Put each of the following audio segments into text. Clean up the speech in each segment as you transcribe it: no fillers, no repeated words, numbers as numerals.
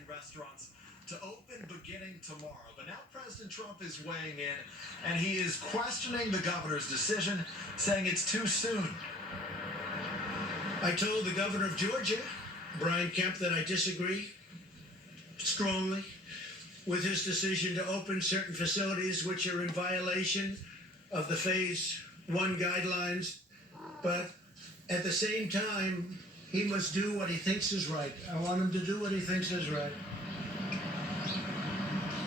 and restaurants to open beginning tomorrow. But now President Trump is weighing in, and he is questioning the governor's decision, saying it's too soon. I told the governor of Georgia, Brian Kemp, that I disagree strongly with his decision to open certain facilities which are in violation of the Phase 1 guidelines. But at the same time, he must do what he thinks is right. I want him to do what he thinks is right.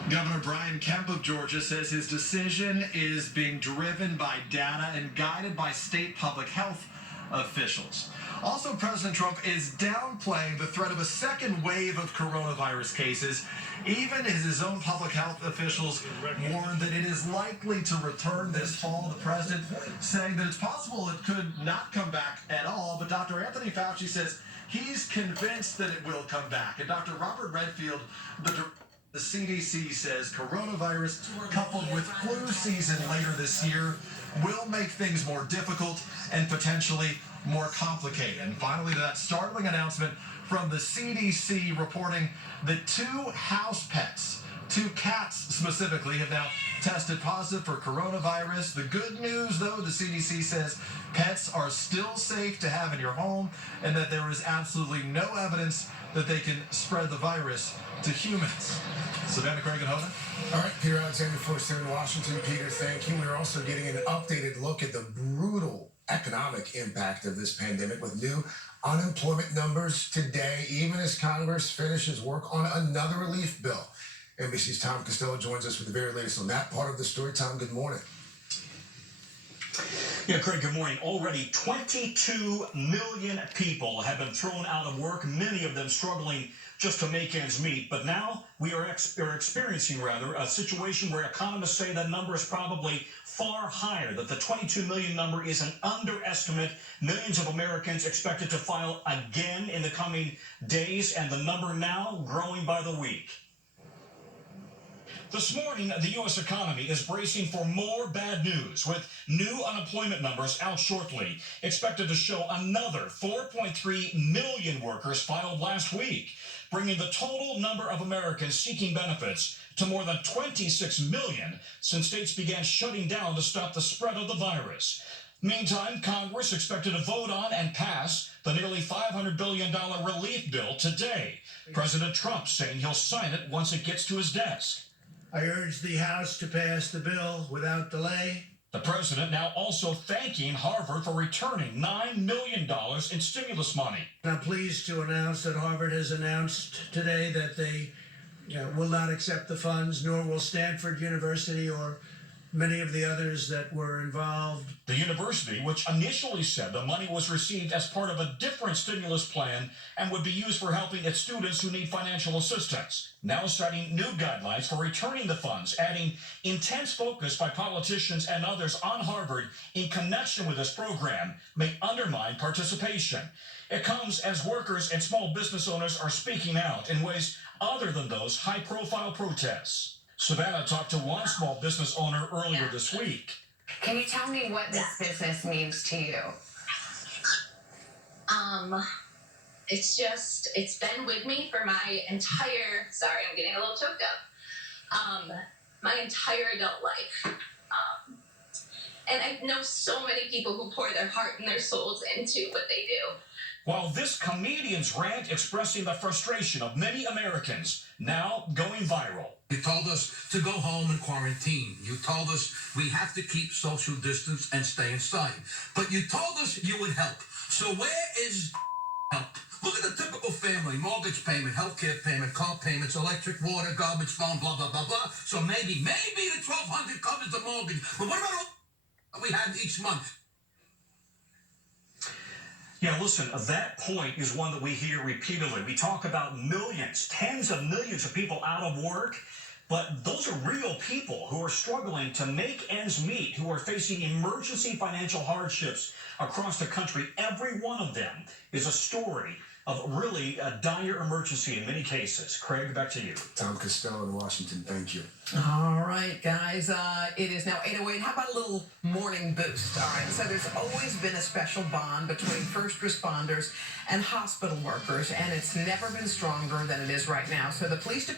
Governor Brian Kemp of Georgia says his decision is being driven by data and guided by state public health officials. Also, President Trump is downplaying the threat of a second wave of coronavirus cases, even as his own public health officials warn that it is likely to return this fall. The president saying that it's possible it could not come back at all, but Dr. Anthony Fauci says he's convinced that it will come back. And Dr. Robert Redfield, the CDC says coronavirus coupled with flu season later this year will make things more difficult and potentially more complicated. And finally, that startling announcement from the CDC reporting that 2 house pets, 2 cats specifically, have now tested positive for coronavirus. The good news, though, the CDC says pets are still safe to have in your home and that there is absolutely no evidence that they can spread the virus to humans. Savannah, Craig, and Hoda. All right, Peter Alexander Forster in Washington. Peter, thank you. We're also getting an updated look at the brutal economic impact of this pandemic with new unemployment numbers today, even as Congress finishes work on another relief bill. NBC's Tom Costello joins us with the very latest on that part of the story. Tom, good morning. Yeah, Craig, good morning. Already 22 million people have been thrown out of work, many of them struggling just to make ends meet. But now we are experiencing a situation where economists say that number is probably far higher, that the 22 million number is an underestimate. Millions of Americans expected to file again in the coming days, and the number now growing by the week. This morning, the U.S. economy is bracing for more bad news, with new unemployment numbers out shortly, expected to show another 4.3 million workers filed last week, bringing the total number of Americans seeking benefits to more than 26 million since states began shutting down to stop the spread of the virus. Meantime, Congress expected to vote on and pass the nearly $500 billion relief bill today. President Trump saying he'll sign it once it gets to his desk. I urge the House to pass the bill without delay. The president now also thanking Harvard for returning $9 million in stimulus money. I'm pleased to announce that Harvard has announced today that they will not accept the funds, nor will Stanford University or many of the others that were involved. The university, which initially said the money was received as part of a different stimulus plan and would be used for helping its students who need financial assistance, now citing new guidelines for returning the funds, adding intense focus by politicians and others on Harvard in connection with this program may undermine participation. It comes as workers and small business owners are speaking out in ways other than those high-profile protests. Savannah talked to one small business owner earlier this week. Can you tell me what this business means to you? It's been with me for my entire, sorry, I'm getting a little choked up, my entire adult life. And I know so many people who pour their heart and their souls into what they do. While this comedian's rant expressing the frustration of many Americans now going viral. You told us to go home and quarantine. You told us we have to keep social distance and stay inside. But you told us you would help. So where is help? Look at the typical family: mortgage payment, healthcare payment, car payments, electric, water, garbage, phone, blah, blah, blah, blah. So maybe the $1,200 covers the mortgage. But what about all we have each month? Yeah, listen, that point is one that we hear repeatedly. We talk about millions, tens of millions of people out of work, but those are real people who are struggling to make ends meet, who are facing emergency financial hardships across the country. Every one of them is a story of really a dire emergency in many cases. Craig, back to you. Tom Costello in Washington, thank you. All right, guys. It is now 8:08. How about a little morning boost? All right. So there's always been a special bond between first responders and hospital workers, and it's never been stronger than it is right now. So the police department